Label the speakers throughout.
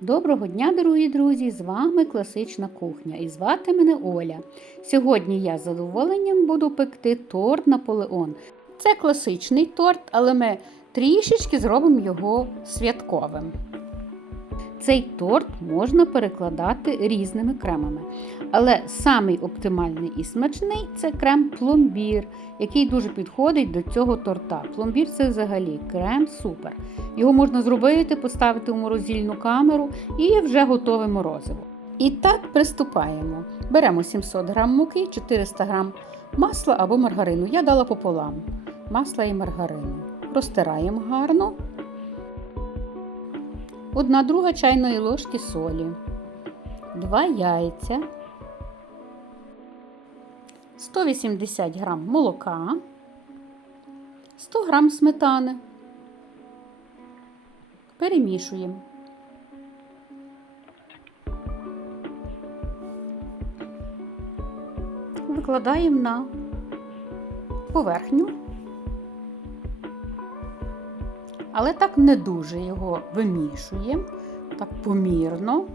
Speaker 1: Доброго дня, дорогі друзі! З вами класична кухня і звати мене Оля. Сьогодні я з задоволенням буду пекти торт Наполеон. Це класичний торт, але ми трішечки зробимо його святковим. Цей торт можна перекладати різними кремами. Але самий оптимальний і смачний це крем пломбір, який дуже підходить до цього торта. Пломбір це взагалі крем супер. Його можна зробити, поставити у морозильну камеру і вже готове морозиво. І так приступаємо. Беремо 700 г муки, 400 г масла або маргарину. Я дала пополам масла і маргарину. Розтираємо гарно. Одна друга чайної ложки солі, 2 яйця, 180 г молока, 100 г сметани. Перемішуємо. Викладаємо на поверхню, але так не дуже його вимішуємо, так помірно,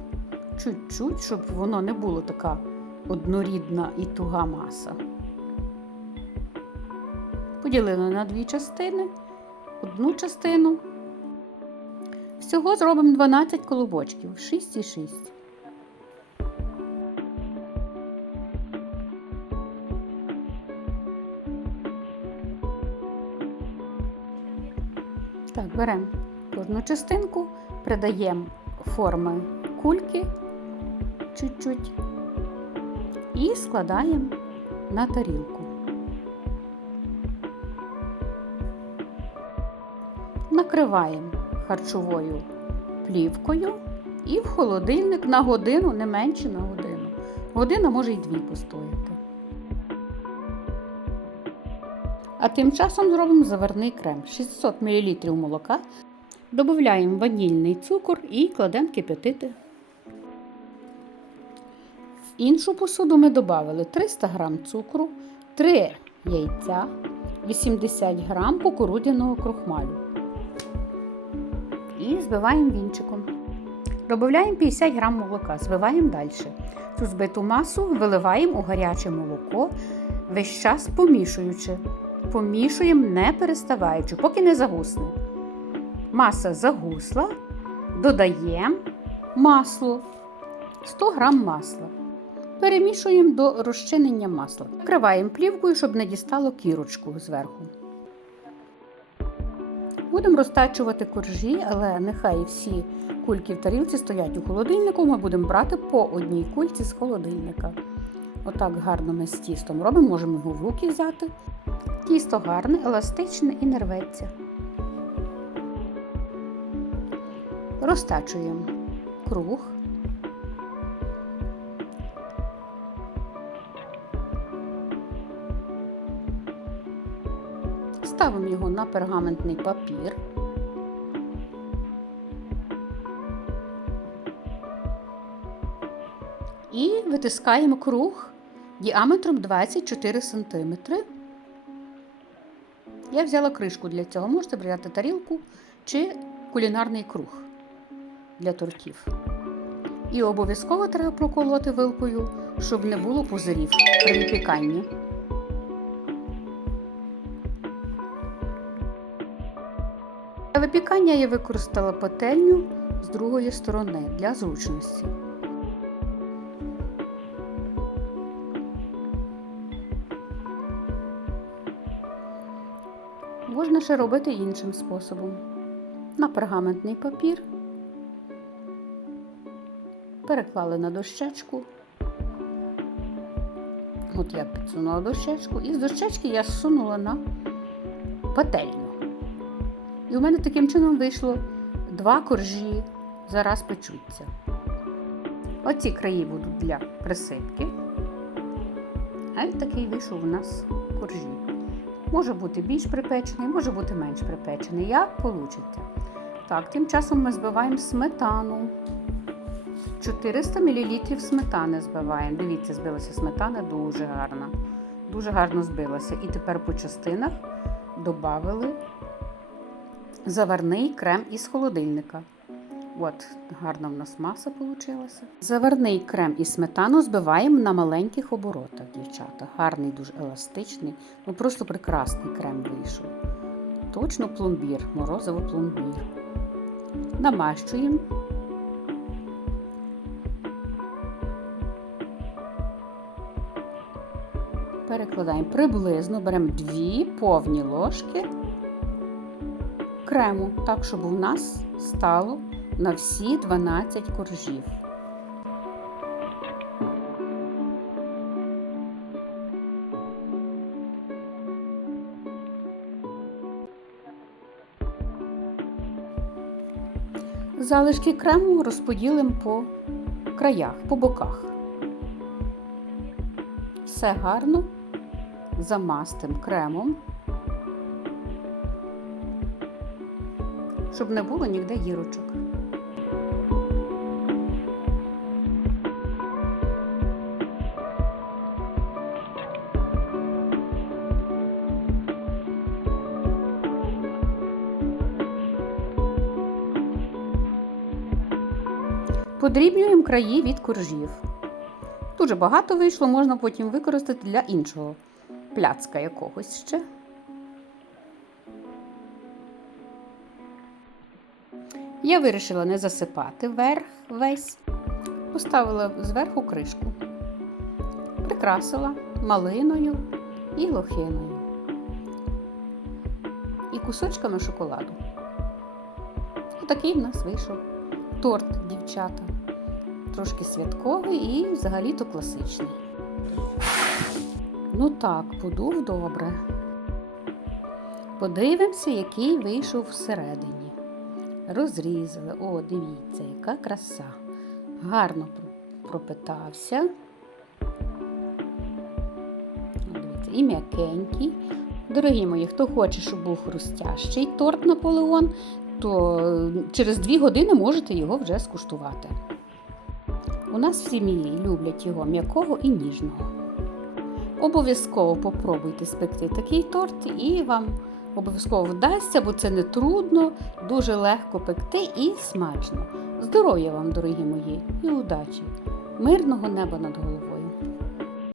Speaker 1: чуть-чуть, щоб воно не було така однорідна і туга маса. Поділили на дві частини, одну частину. Всього зробимо 12 колобочків, 6 і 6. Так, беремо кожну частинку, придаємо форми кульки чуть-чуть і складаємо на тарілку. Накриваємо харчовою плівкою і в холодильник на годину, не менше на годину. Година може й дві постояти. А тим часом зробимо заварний крем. 600 мл молока. Додаємо ванільний цукор і кладемо кипятити. В іншу посуду ми додали 300 г цукру, 3 яйця, 80 г кукурудяного крохмалю і збиваємо вінчиком. Додаємо 50 г молока, збиваємо далі. Цю збиту масу виливаємо у гаряче молоко, весь час помішуючи. Помішуємо, не переставаючи, поки не загусне. Маса загусла, додаємо масло 100 г масла. Перемішуємо до розчинення масла. Накриваємо плівкою, щоб не дістало кірочку зверху. Будемо розтачувати коржі, але нехай всі кульки в тарілці стоять у холодильнику. Ми будемо брати по одній кульці з холодильника. Отак гарно ми з тістом робимо, можемо його в руки взяти. Тісто гарне, еластичне і не рветься. Розтачуємо круг. Ставимо його на пергаментний папір. І витискаємо круг діаметром 24 см. Я взяла кришку для цього. Можете взяти тарілку чи кулінарний круг для тортів. І обов'язково треба проколоти вилкою, щоб не було пузирів при випіканні. Для випікання я використала пательню з другої сторони для зручності. Можна ще робити іншим способом. На пергаментний папір переклали на дощечку. От я підсунула дощечку, і з дощечки я зсунула на пательню. І у мене таким чином вийшло два коржі, зараз печуться. Оці краї будуть для присипки. А ось такий вийшов у нас коржі. Може бути більш припечений, може бути менш припечений. Як вийде. Так, тим часом ми збиваємо сметану. 400 мл сметани збиваємо. Дивіться, збилася сметана дуже гарна. Дуже гарно збилася. І тепер по частинах додали заварний крем із холодильника. От, гарна в нас маса вийшла. Заварний крем і сметану збиваємо на маленьких оборотах, дівчата. Гарний, дуже еластичний. Ну просто прекрасний крем вийшов. Точно пломбір, морозиво пломбір. Намащуємо. Перекладаємо приблизно, беремо дві повні ложки крему, так, щоб у нас стало на всі 12 коржів. Залишки крему розподілимо по краях, по боках. Все гарно замастим кремом, щоб не було ніде гірочок. Подрібнюємо краї від коржів. Дуже багато вийшло, можна потім використати для іншого пляцка якогось ще. Я вирішила не засипати верх весь, поставила зверху кришку, прикрасила малиною і лохиною і кусочками шоколаду. І такий в нас вийшов торт, дівчата. Трошки святковий і взагалі-то класичний. Ну так, подув добре. Подивимося, який вийшов всередині. Розрізали. О, дивіться, яка краса. Гарно пропитався. Дивіться, і м'якенький. Дорогі мої, хто хоче, щоб був хрустящий торт Наполеон, то е, через дві години можете його вже скуштувати. У нас в сім'ї люблять його м'якого і ніжного. Обов'язково попробуйте спекти такий торт, і вам обов'язково вдасться, бо це не трудно, дуже легко пекти і смачно. Здоров'я вам, дорогі мої, і удачі! Мирного неба над головою!